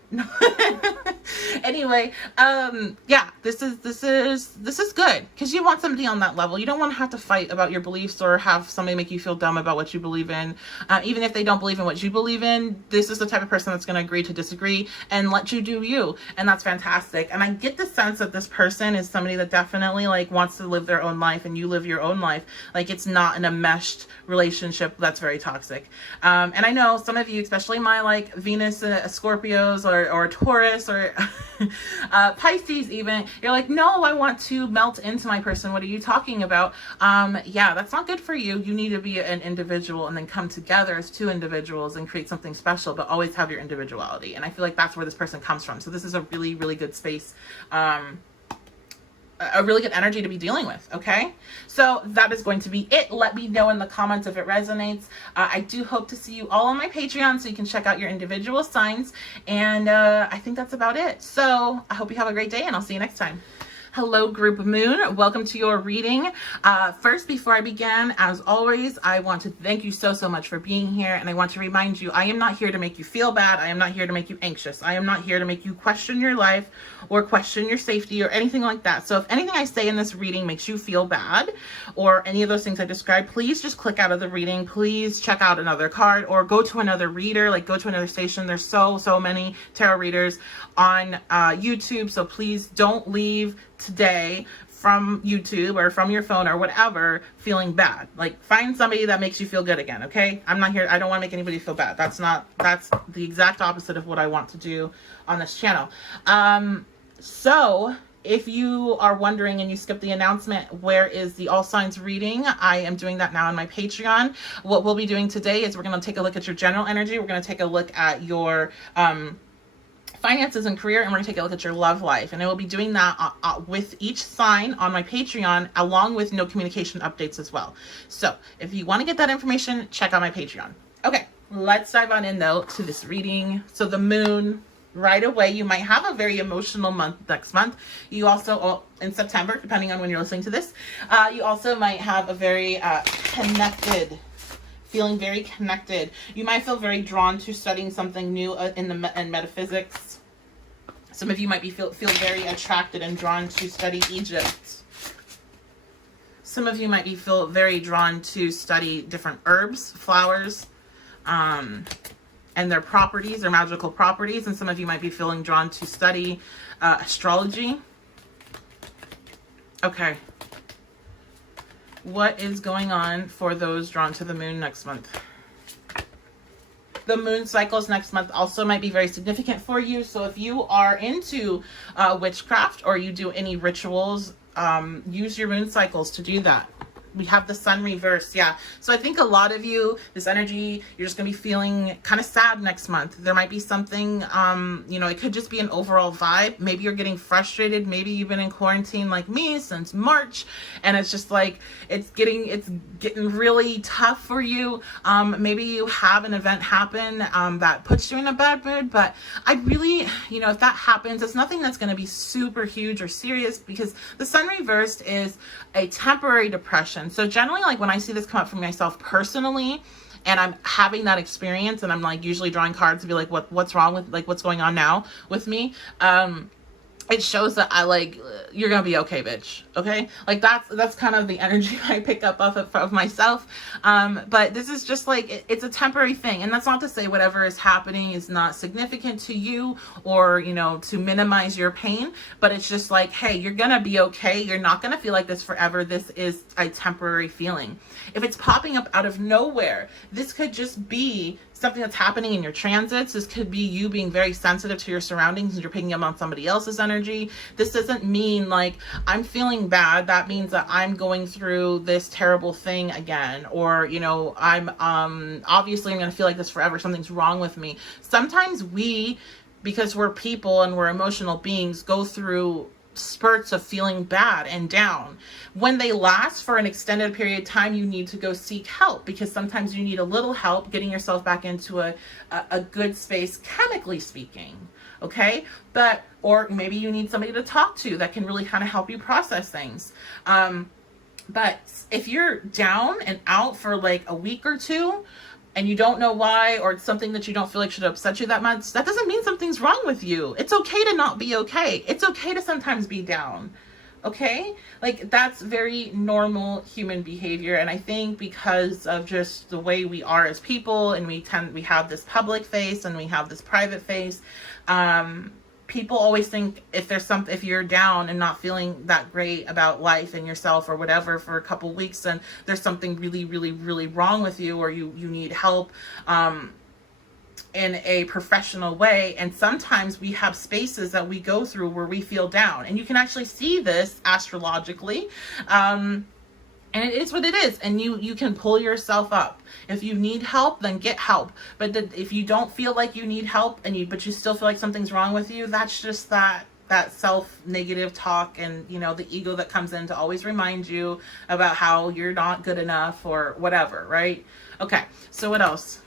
Anyway, yeah, this is good, because you want somebody on that level. You don't want to have to fight about your beliefs or have somebody make you feel dumb about what you believe in. Even if they don't believe in what you believe in, this is the type of person that's going to agree to disagree and let you do you, and that's fantastic. And I get the sense that this person is somebody that definitely like wants to live their own life, and you live your own life. Like, it's not an enmeshed relationship that's very toxic. And I know some of you, especially my like Venus Scorpios or Taurus or Pisces even, you're like, no, I want to melt into my person. What are you talking about? Yeah, that's not good for you. You need to be an individual and then come together as two individuals and create something special, but always have your individuality. And I feel like that's where this person comes from. So this is a really, really good space. A really good energy to be dealing with. Okay, so that is going to be it. Let me know in the comments if it resonates. I do hope to see you all on my Patreon, so you can check out your individual signs, and I think that's about it. So I hope you have a great day, and I'll see you next time. Hello, Group Moon. Welcome to your reading. First, before I begin, as always, I want to thank you so much for being here. And I want to remind you, I am not here to make you feel bad. I am not here to make you anxious. I am not here to make you question your life or question your safety or anything like that. So if anything I say in this reading makes you feel bad or any of those things I described, please just click out of the reading. Please check out another card or go to another reader, like go to another station. There's so many tarot readers on YouTube. So please don't leave today from YouTube or from your phone or whatever feeling bad. Like, find somebody that makes you feel good again. Okay, I'm not here, I don't want to make anybody feel bad. That's the exact opposite of what I want to do on this channel. So if you are wondering and you skipped the announcement, where is the All Signs reading? I am doing that now on my Patreon. What we'll be doing today is we're going to take a look at your general energy. We're going to take a look at your finances and career, and we're going to take a look at your love life. And I will be doing that with each sign on my Patreon, along with no communication updates as well. So if you want to get that information, check out my Patreon. Okay, let's dive on in though to this reading. So the moon, right away, you might have a very emotional month next month. You also, in September, depending on when you're listening to this, you also might have a very feeling very connected. You might feel very drawn to studying something new in metaphysics. Some of you might feel very attracted and drawn to study Egypt. Some of you might feel very drawn to study different herbs, flowers, and their properties, their magical properties. And some of you might be feeling drawn to study astrology. Okay. What is going on for those drawn to the moon next month? The moon cycles next month also might be very significant for you. So if you are into witchcraft or you do any rituals, use your moon cycles to do that. we have the sun reversed. Yeah. So I think a lot of you, this energy, you're just going to be feeling kind of sad next month. There might be something, it could just be an overall vibe. Maybe you're getting frustrated. Maybe you've been in quarantine like me since March, and it's just like, it's getting really tough for you. Maybe you have an event happen, that puts you in a bad mood, but I really, if that happens, it's nothing that's going to be super huge or serious, because the sun reversed is a temporary depression. So generally, like when I see this come up for myself personally, and I'm having that experience, and I'm like usually drawing cards to be like, what's wrong with, like, what's going on now with me? It shows that you're gonna be okay, bitch. Okay, like that's kind of the energy I pick up of myself. But this is just like, it's a temporary thing, and that's not to say whatever is happening is not significant to you, or to minimize your pain. But it's just like, hey, you're gonna be okay. You're not gonna feel like this forever. This is a temporary feeling. If it's popping up out of nowhere, this could just be something that's happening in your transits. This could be you being very sensitive to your surroundings and you're picking up on somebody else's energy. This doesn't mean like I'm feeling bad. That means that I'm going through this terrible thing again, or I'm obviously I'm going to feel like this forever. Something's wrong with me. Sometimes we, because we're people and we're emotional beings, go through spurts of feeling bad and down. When they last for an extended period of time, you need to go seek help, because sometimes you need a little help getting yourself back into a good space, chemically speaking. Okay, or maybe you need somebody to talk to that can really kind of help you process things. But if you're down and out for like a week or two, and you don't know why, or it's something that you don't feel like should upset you that much, that doesn't mean something's wrong with you. It's okay to not be okay. It's okay to sometimes be down. Okay? Like, that's very normal human behavior. And I think because of just the way we are as people, and we have this public face and we have this private face, people always think if you're down and not feeling that great about life and yourself or whatever for a couple weeks, then there's something really, really, really wrong with you, or you need help in a professional way. And sometimes we have spaces that we go through where we feel down, and you can actually see this astrologically. And it is what it is. And you can pull yourself up. If you need help, then get help. But if you don't feel like you need help, but you still feel like something's wrong with you, that's just that self-negative talk, and the ego that comes in to always remind you about how you're not good enough or whatever, right? Okay, so what else?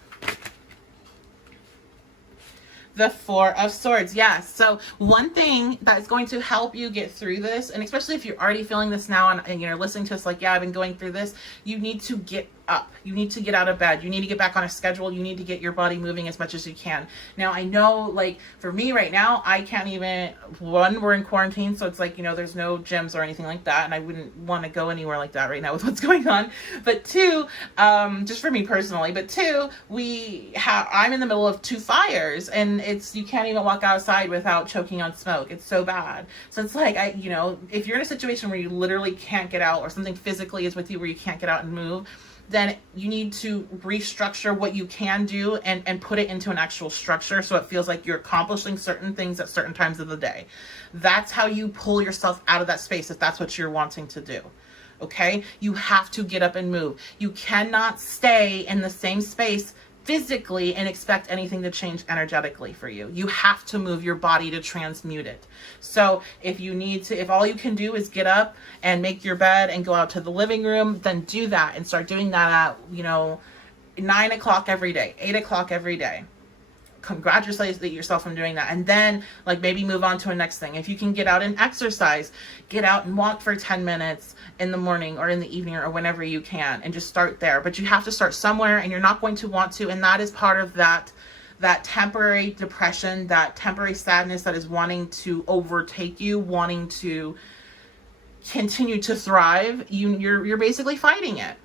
The Four of Swords. Yes. So one thing that's going to help you get through this, and especially if you're already feeling this now and you're listening to us like, yeah, I've been going through this, you need to get up. You need to get out of bed. You need to get back on a schedule. You need to get your body moving as much as you can. Now, I know, like, for me right now, I can't even, one, we're in quarantine, so it's like, there's no gyms or anything like that, and I wouldn't want to go anywhere like that right now with what's going on. But two, just for me personally, but two, I'm in the middle of two fires, and you can't even walk outside without choking on smoke. It's so bad. So it's like, if you're in a situation where you literally can't get out, or something physically is with you where you can't get out and move, then you need to restructure what you can do and put it into an actual structure, so it feels like you're accomplishing certain things at certain times of the day. That's how you pull yourself out of that space, if that's what you're wanting to do. Okay? You have to get up and move. You cannot stay in the same space physically and expect anything to change energetically for you. You have to move your body to transmute it. So if all you can do is get up and make your bed and go out to the living room, then do that, and start doing that at 9 o'clock every day, 8 o'clock every day. Congratulate yourself on doing that, and then maybe move on to a next thing. If you can get out and exercise, get out and walk for 10 minutes in the morning or in the evening or whenever you can, and just start there. But you have to start somewhere, and you're not going to want to, and that is part of that temporary depression, that temporary sadness that is wanting to overtake you, wanting to continue to thrive. You're basically fighting it.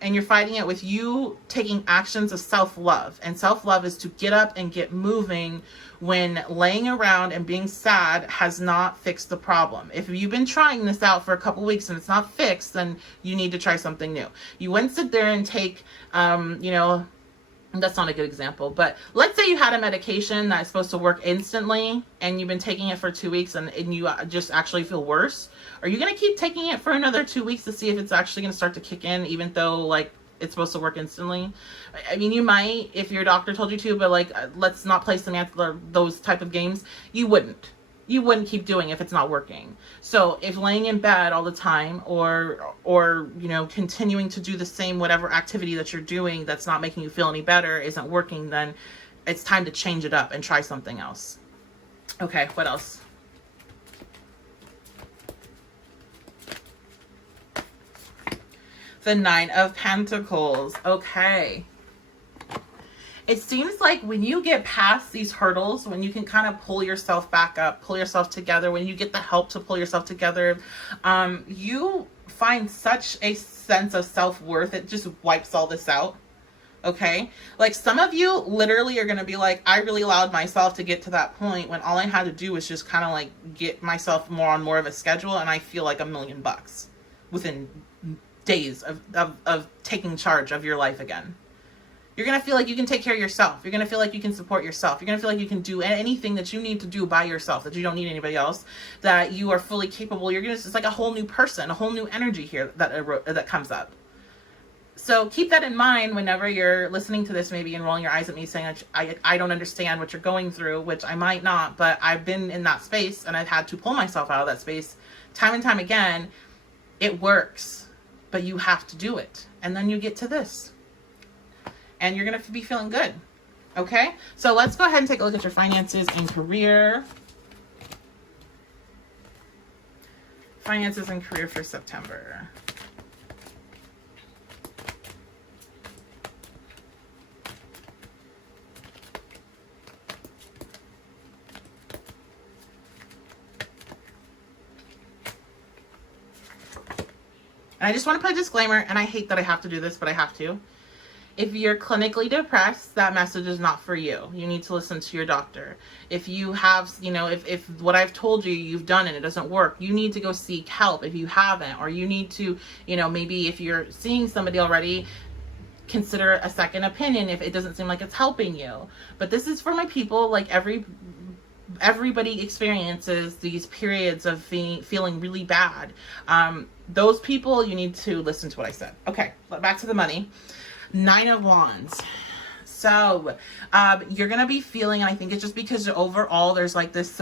And you're fighting it with you taking actions of self-love. And self-love is to get up and get moving when laying around and being sad has not fixed the problem. If you've been trying this out for a couple weeks and it's not fixed, then you need to try something new. You wouldn't sit there and take, That's not a good example, but let's say you had a medication that's supposed to work instantly and you've been taking it for 2 weeks and you just actually feel worse. Are you going to keep taking it for another 2 weeks to see if it's actually going to start to kick in, even though like it's supposed to work instantly? I mean, you might if your doctor told you to, but like, let's not play those type of games. You wouldn't keep doing if it's not working. So if laying in bed all the time or continuing to do the same whatever activity that you're doing that's not making you feel any better isn't working, then it's time to change it up and try something else. Okay, what else? The Nine of Pentacles. Okay. It seems like when you get past these hurdles, when you can kind of pull yourself back up, pull yourself together, when you get the help to pull yourself together, you find such a sense of self-worth. It just wipes all this out. Okay? Like some of you literally are going to be like, I really allowed myself to get to that point when all I had to do was just kind of like get myself more of a schedule, and I feel like $1 million within days of taking charge of your life again. You're going to feel like you can take care of yourself. You're going to feel like you can support yourself. You're going to feel like you can do anything that you need to do by yourself, that you don't need anybody else, that you are fully capable. It's like a whole new person, a whole new energy here that comes up. So keep that in mind whenever you're listening to this, maybe and rolling your eyes at me saying, I don't understand what you're going through, which I might not, but I've been in that space and I've had to pull myself out of that space time and time again. It works, but you have to do it. And then you get to this. And you're going to be feeling good. Okay? So let's go ahead and take a look at your finances and career. Finances and career for September. And I just want to put a disclaimer, and I hate that I have to do this, but I have to. If you're clinically depressed, that message is not for you. You need to listen to your doctor. If you have, if what I've told you, you've done and it doesn't work, you need to go seek help if you haven't. Or you need to, maybe if you're seeing somebody already, consider a second opinion if it doesn't seem like it's helping you. But this is for my people. Like everybody experiences these periods of feeling really bad. Those people, you need to listen to what I said. Okay, back to the money. 9 of Wands. So you're gonna be feeling, and I think it's just because overall there's like this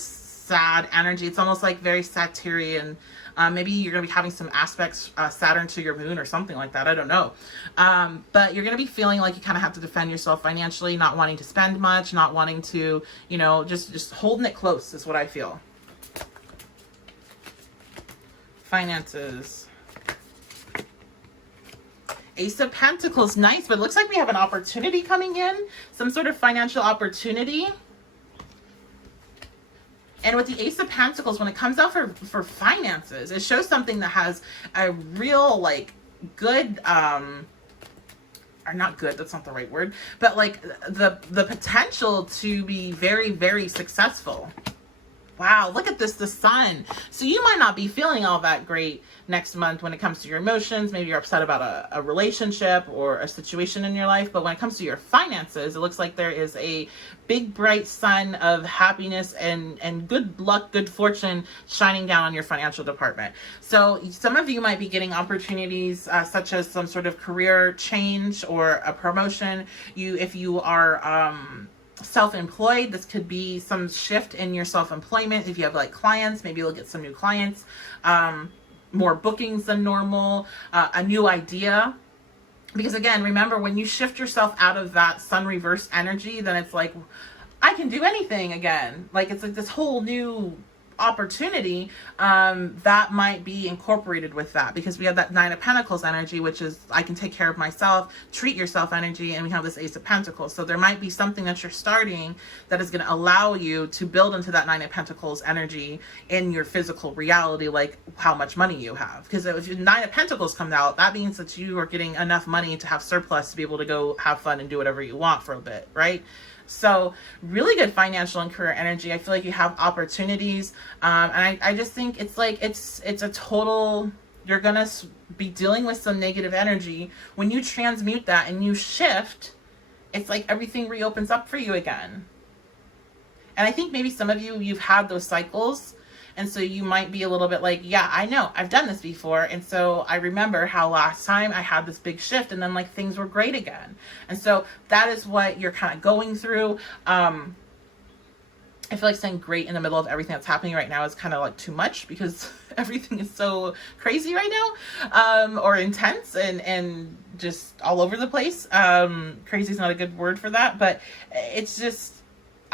sad energy. It's almost like very Saturnian. Maybe you're gonna be having some aspects Saturn to your moon or something like that. I don't know. But you're gonna be feeling like you kind of have to defend yourself financially, not wanting to spend much, not wanting to, just holding it close is what I feel. Finances. Ace of Pentacles, nice, but it looks like we have an opportunity coming in, some sort of financial opportunity. And with the Ace of Pentacles, when it comes out for finances, it shows something that has a real, like, good, or not good, that's not the right word, but like the potential to be very, very successful. Wow, look at this, the sun. So you might not be feeling all that great next month when it comes to your emotions. Maybe you're upset about a relationship or a situation in your life. But when it comes to your finances, it looks like there is a big, bright sun of happiness and good luck, good fortune shining down on your financial department. So some of you might be getting opportunities such as some sort of career change or a promotion. If you are self-employed, this could be some shift in your self-employment. If you have like clients, maybe you'll get some new clients, more bookings than normal, a new idea. Because again, remember, when you shift yourself out of that sun reverse energy, then it's like, I can do anything again. Like it's like this whole new opportunity that might be incorporated with that, because we have that 9 of Pentacles energy, which is I can take care of myself, treat yourself energy, and we have this Ace of Pentacles. So there might be something that you're starting that is going to allow you to build into that 9 of Pentacles energy in your physical reality, like how much money you have. Because if your 9 of Pentacles comes out, that means that you are getting enough money to have surplus to be able to go have fun and do whatever you want for a bit, right? So really good financial and career energy. I feel like you have opportunities. And I just think it's like, it's a total, you're going to be dealing with some negative energy. When you transmute that and you shift, it's like everything reopens up for you again. And I think maybe some of you, you've had those cycles. And so you might be a little bit like, yeah, I know, I've done this before. And so I remember how last time I had this big shift and then like things were great again. And so that is what you're kind of going through. I feel like saying great in the middle of everything that's happening right now is kind of like too much, because everything is so crazy right now, or intense and just all over the place. Crazy is not a good word for that, but it's just,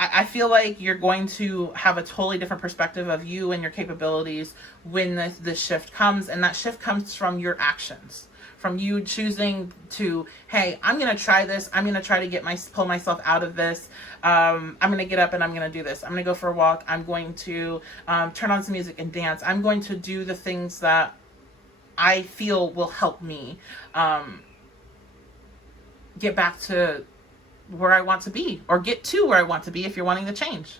I feel like you're going to have a totally different perspective of you and your capabilities when this shift comes. And that shift comes from your actions, from you choosing to, hey, I'm going to try this. I'm going to try to pull myself out of this. I'm going to get up and I'm going to do this. I'm going to go for a walk. I'm going to turn on some music and dance. I'm going to do the things that I feel will help me get back to where I want to be, or get to where I want to be if you're wanting to change.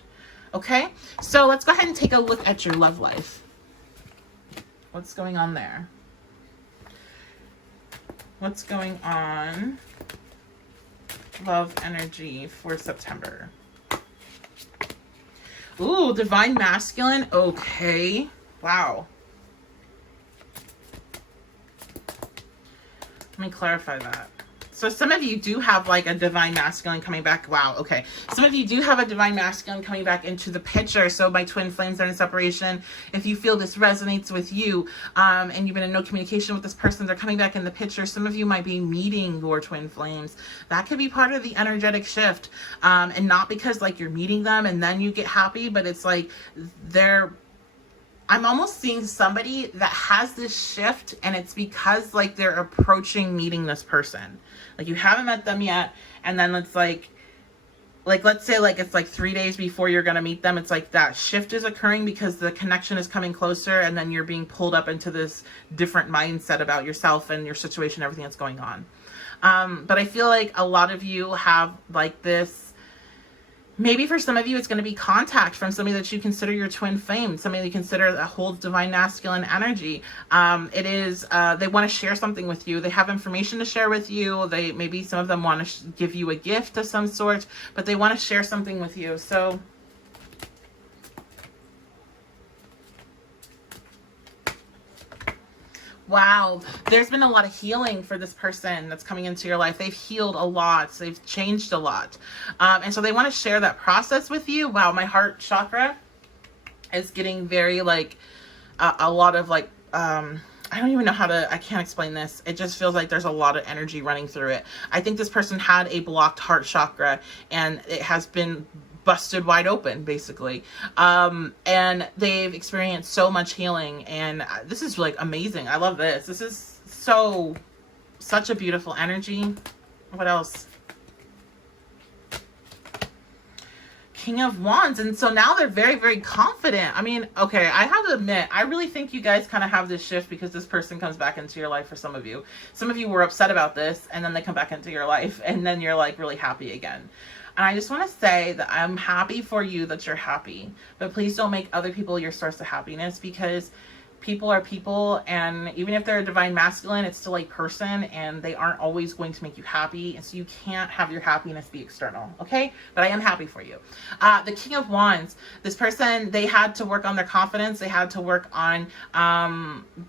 Okay, so let's go ahead and take a look at your love life. What's going on there? What's going on? Love energy for September. Ooh, divine masculine. Okay. Wow. Let me clarify that. So some of you do have like a divine masculine coming back. Wow. Okay. Some of you do have a divine masculine coming back into the picture. So my twin flames are in separation. If you feel this resonates with you, and you've been in no communication with this person, they're coming back in the picture. Some of you might be meeting your twin flames. That could be part of the energetic shift. And not because like you're meeting them and then you get happy, but it's like I'm almost seeing somebody that has this shift, and it's because like they're approaching meeting this person. Like you haven't met them yet, and then it's like let's say like it's like 3 days before you're gonna meet them. It's like that shift is occurring because the connection is coming closer, and then you're being pulled up into this different mindset about yourself and your situation, everything that's going on. But I feel like a lot of you have like this. Maybe for some of you, it's going to be contact from somebody that you consider your twin flame, somebody you consider that holds divine masculine energy. It is, they want to share something with you. They have information to share with you. Maybe some of them want to give you a gift of some sort, but they want to share something with you. So wow, there's been a lot of healing for this person that's coming into your life. They've healed a lot. They've changed a lot. And so they want to share that process with you. Wow, my heart chakra is getting very like a lot of like, I don't even know I can't explain this. It just feels like there's a lot of energy running through it. I think this person had a blocked heart chakra, and it has been busted wide open, basically. And they've experienced so much healing, and this is like amazing. I love this. This is such a beautiful energy. What else? King of Wands. And so now they're very, very confident. I mean, okay, I have to admit, I really think you guys kind of have this shift because this person comes back into your life for some of you. Some of you were upset about this, and then they come back into your life, and then you're like really happy again. And I just want to say that I'm happy for you that you're happy, but please don't make other people your source of happiness, because people are people, and even if they're a divine masculine, it's still a person, and they aren't always going to make you happy, and so you can't have your happiness be external, okay? But I am happy for you. The King of Wands, this person, they had to work on their confidence. They had to work on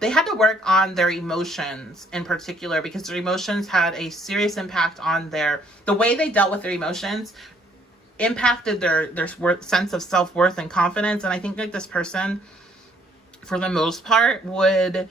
their emotions in particular, because their emotions had a serious impact on the way they dealt with their emotions impacted their sense of self-worth and confidence. And I think that this person, for the most part, would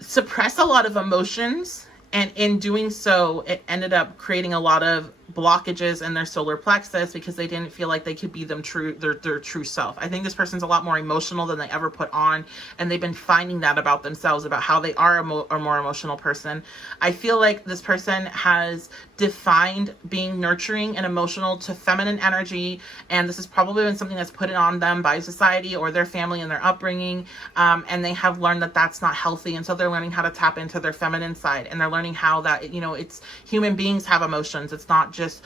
suppress a lot of emotions, and in doing so, it ended up creating a lot of blockages in their solar plexus, because they didn't feel like they could be their true self. I think this person's a lot more emotional than they ever put on, and they've been finding that about themselves, about how they are a more emotional person. I feel like this person has defined being nurturing and emotional to feminine energy, and this has probably been something that's put on them by society or their family and their upbringing, and they have learned that that's not healthy, and so they're learning how to tap into their feminine side, and they're learning how that, it's human beings have emotions. It's not just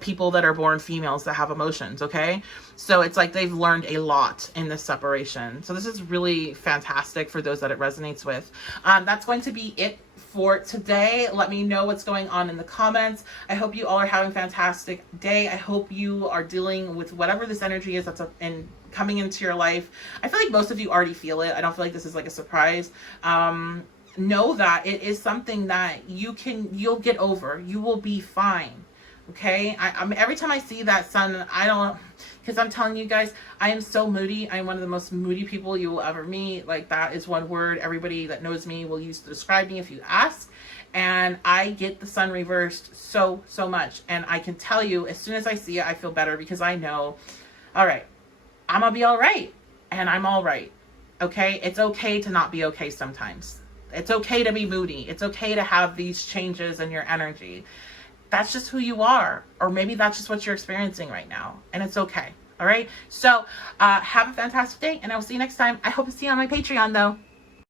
people that are born females that have emotions, okay? So it's like they've learned a lot in this separation. So this is really fantastic for those that it resonates with. That's going to be it for today. Let me know what's going on in the comments. I hope you all are having a fantastic day. I hope you are dealing with whatever this energy is that's coming into your life. I feel like most of you already feel it. I don't feel like this is like a surprise. Know that it is something that you'll get over. You will be fine. Okay, I'm every time I see that sun, because I'm telling you guys, I am so moody. I'm one of the most moody people you will ever meet. Like, that is one word everybody that knows me will use to describe me if you ask. And I get the sun reversed so much. And I can tell you, as soon as I see it, I feel better, because I know, all right, I'm gonna be all right, and I'm all right. Okay, it's okay to not be okay sometimes. It's okay to be moody. It's okay to have these changes in your energy. That's just who you are, or maybe that's just what you're experiencing right now, and it's okay. All right, so have a fantastic day, and I'll see you next time. I hope to see you on my Patreon though.